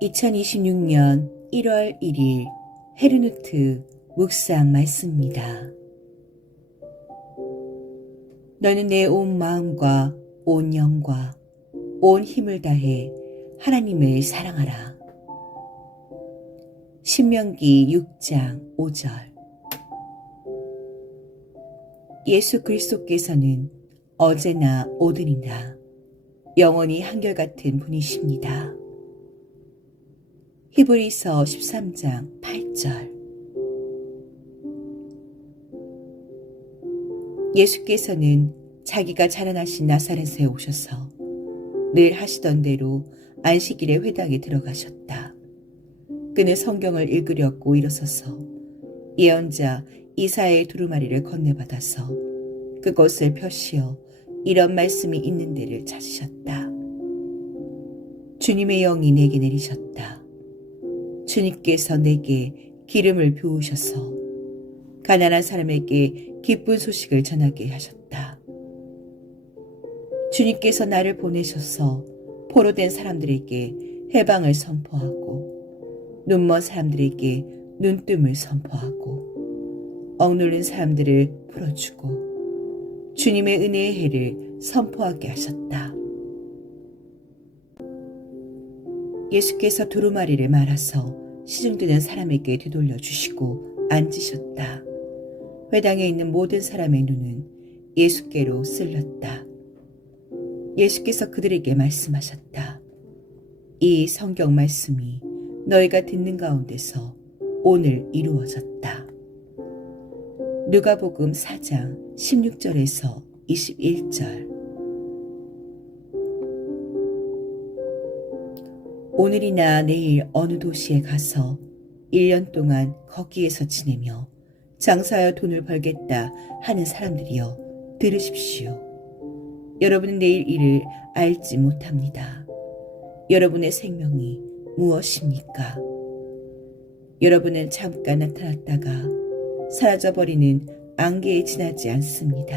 2026년 1월 1일 헤르누트 묵상 말씀입니다. 너는 내 온 마음과 온 영과 온 힘을 다해 하나님을 사랑하라. 신명기 6장 5절 예수 그리스도께서는 어제나 오늘이나 영원히 한결같은 분이십니다. 히브리서 13장 8절 예수께서는 자기가 자라나신 나사렛에 오셔서 늘 하시던 대로 안식일에 회당에 들어가셨다. 그는 성경을 읽으려고 일어서서 예언자 이사의 두루마리를 건네받아서 그것을 펴시어 이런 말씀이 있는 데를 찾으셨다. 주님의 영이 내게 내리셨다. 주님께서 내게 기름을 부으셔서 가난한 사람에게 기쁜 소식을 전하게 하셨다. 주님께서 나를 보내셔서 포로된 사람들에게 해방을 선포하고 눈먼 사람들에게 눈뜸을 선포하고 억눌린 사람들을 풀어주고 주님의 은혜의 해를 선포하게 하셨다. 예수께서 두루마리를 말아서 시중드는 사람에게 되돌려 주시고 앉으셨다. 회당에 있는 모든 사람의 눈은 예수께로 쓸렸다. 예수께서 그들에게 말씀하셨다. 이 성경 말씀이 너희가 듣는 가운데서 오늘 이루어졌다. 누가복음 4장 16절에서 21절 오늘이나 내일 어느 도시에 가서 1년 동안 거기에서 지내며 장사하여 돈을 벌겠다 하는 사람들이여 들으십시오. 여러분은 내일 일을 알지 못합니다. 여러분의 생명이 무엇입니까? 여러분은 잠깐 나타났다가 사라져버리는 안개에 지나지 않습니다.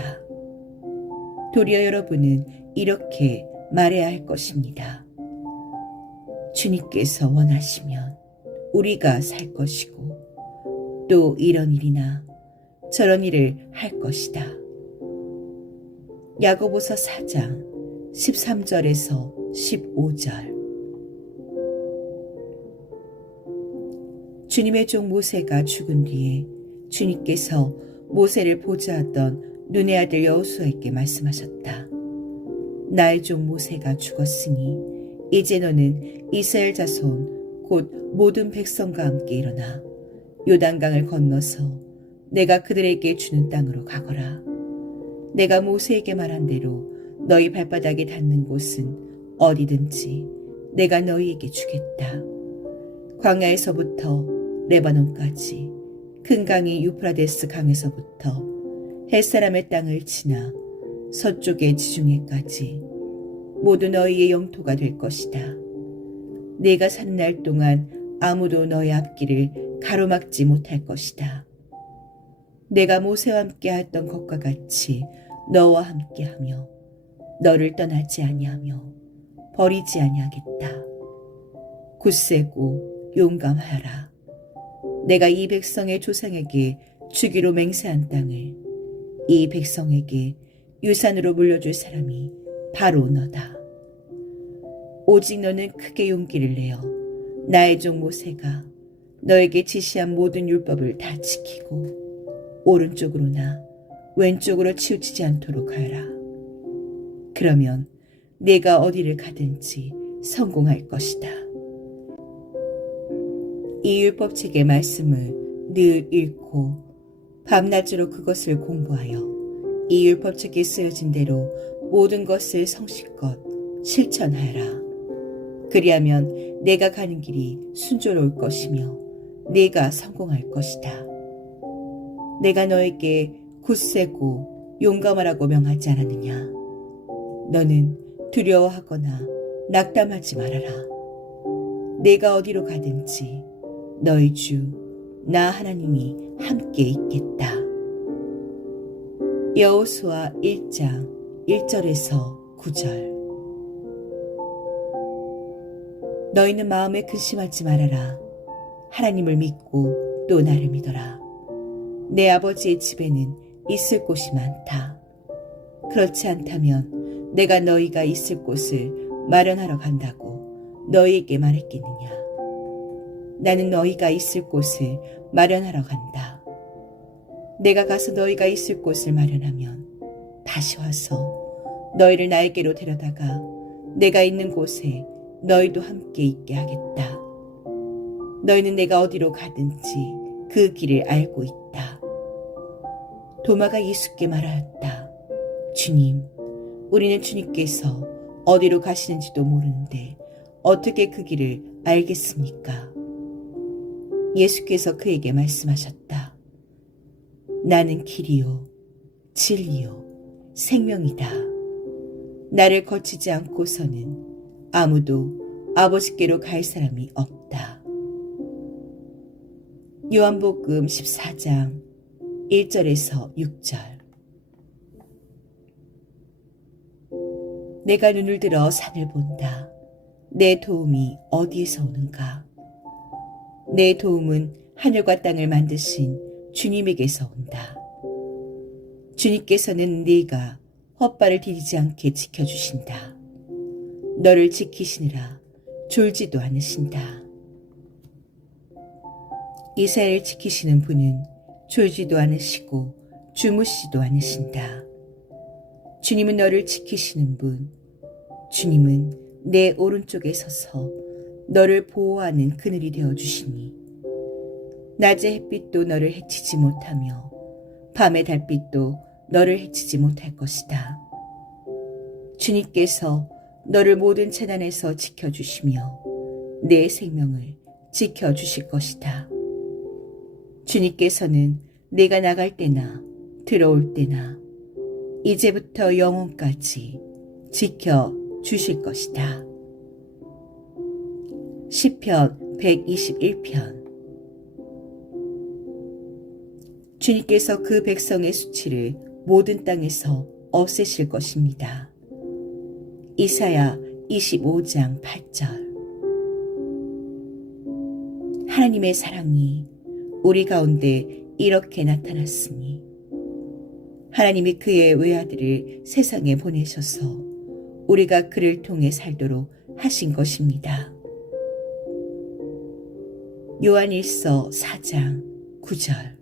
도리어 여러분은 이렇게 말해야 할 것입니다. 주님께서 원하시면 우리가 살 것이고 또 이런 일이나 저런 일을 할 것이다. 야고보서 4장 13절에서 15절 주님의 종 모세가 죽은 뒤에 주님께서 모세를 보좌하던 눈의 아들 여호수아에게 말씀하셨다. 나의 종 모세가 죽었으니 이제 너는 이스라엘 자손 곧 모든 백성과 함께 일어나 요단강을 건너서 내가 그들에게 주는 땅으로 가거라. 내가 모세에게 말한 대로 너희 발바닥에 닿는 곳은 어디든지 내가 너희에게 주겠다. 광야에서부터 레바논까지 큰 강이 유프라데스 강에서부터 햇사람의 땅을 지나 서쪽의 지중해까지 모두 너희의 영토가 될 것이다. 내가 사는 날 동안 아무도 너희 앞길을 가로막지 못할 것이다. 내가 모세와 함께 했던 것과 같이 너와 함께 하며 너를 떠나지 아니하며 버리지 아니하겠다. 굳세고 용감하라. 내가 이 백성의 조상에게 주기로 맹세한 땅을 이 백성에게 유산으로 물려줄 사람이 바로 너다. 오직 너는 크게 용기를 내어 나의 종 모세가 너에게 지시한 모든 율법을 다 지키고 오른쪽으로나 왼쪽으로 치우치지 않도록 하라. 그러면 내가 어디를 가든지 성공할 것이다. 이 율법책의 말씀을 늘 읽고 밤낮으로 그것을 공부하여 이 율법책에 쓰여진 대로 모든 것을 성실껏 실천하라. 그리하면 내가 가는 길이 순조로울 것이며 내가 성공할 것이다. 내가 너에게 굳세고 용감하라고 명하지 않았느냐? 너는 두려워하거나 낙담하지 말아라. 내가 어디로 가든지 너희 주 나 하나님이 함께 있겠다. 여호수아 1장 1절에서 9절 너희는 마음에 근심하지 말아라. 하나님을 믿고 또 나를 믿어라. 내 아버지의 집에는 있을 곳이 많다. 그렇지 않다면 내가 너희가 있을 곳을 마련하러 간다고 너희에게 말했겠느냐. 나는 너희가 있을 곳을 마련하러 간다. 내가 가서 너희가 있을 곳을 마련하면 다시 와서 너희를 나에게로 데려다가 내가 있는 곳에 너희도 함께 있게 하겠다. 너희는 내가 어디로 가든지 그 길을 알고 있다. 도마가 예수께 말하였다. 주님, 우리는 주님께서 어디로 가시는지도 모르는데 어떻게 그 길을 알겠습니까? 예수께서 그에게 말씀하셨다. 나는 길이요, 진리요, 생명이다. 나를 거치지 않고서는 아무도 아버지께로 갈 사람이 없다. 요한복음 14장 1절에서 6절 내가 눈을 들어 산을 본다. 내 도움이 어디에서 오는가? 내 도움은 하늘과 땅을 만드신 주님에게서 온다. 주님께서는 네가 헛발을 디디지 않게 지켜주신다. 너를 지키시느라 졸지도 않으신다. 이스라엘을 지키시는 분은 졸지도 않으시고 주무시지도 않으신다. 주님은 너를 지키시는 분, 주님은 내 오른쪽에 서서 너를 보호하는 그늘이 되어 주시니 낮의 햇빛도 너를 해치지 못하며 밤의 달빛도 너를 해치지 못할 것이다. 주님께서 너를 모든 재난에서 지켜주시며 내 생명을 지켜주실 것이다. 주님께서는 내가 나갈 때나 들어올 때나 이제부터 영원까지 지켜 주실 것이다. 시편 121편 주님께서 그 백성의 수치를 모든 땅에서 없애실 것입니다. 이사야 25장 8절 하나님의 사랑이 우리 가운데 이렇게 나타났으니 하나님이 그의 외아들을 세상에 보내셔서 우리가 그를 통해 살도록 하신 것입니다. 요한일서 4장 9절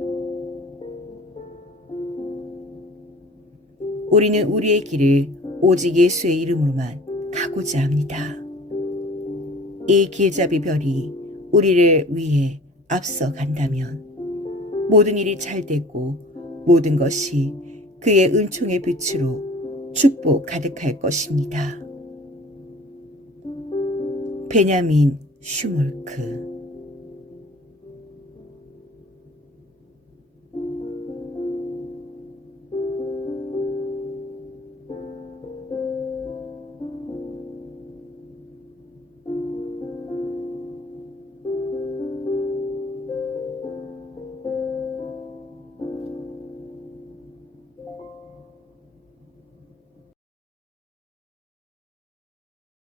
우리는 우리의 길을 오직 예수의 이름으로만 가고자 합니다. 이 길잡이 별이 우리를 위해 앞서 간다면 모든 일이 잘 되고 모든 것이 그의 은총의 빛으로 축복 가득할 것입니다. 베냐민 슈몰크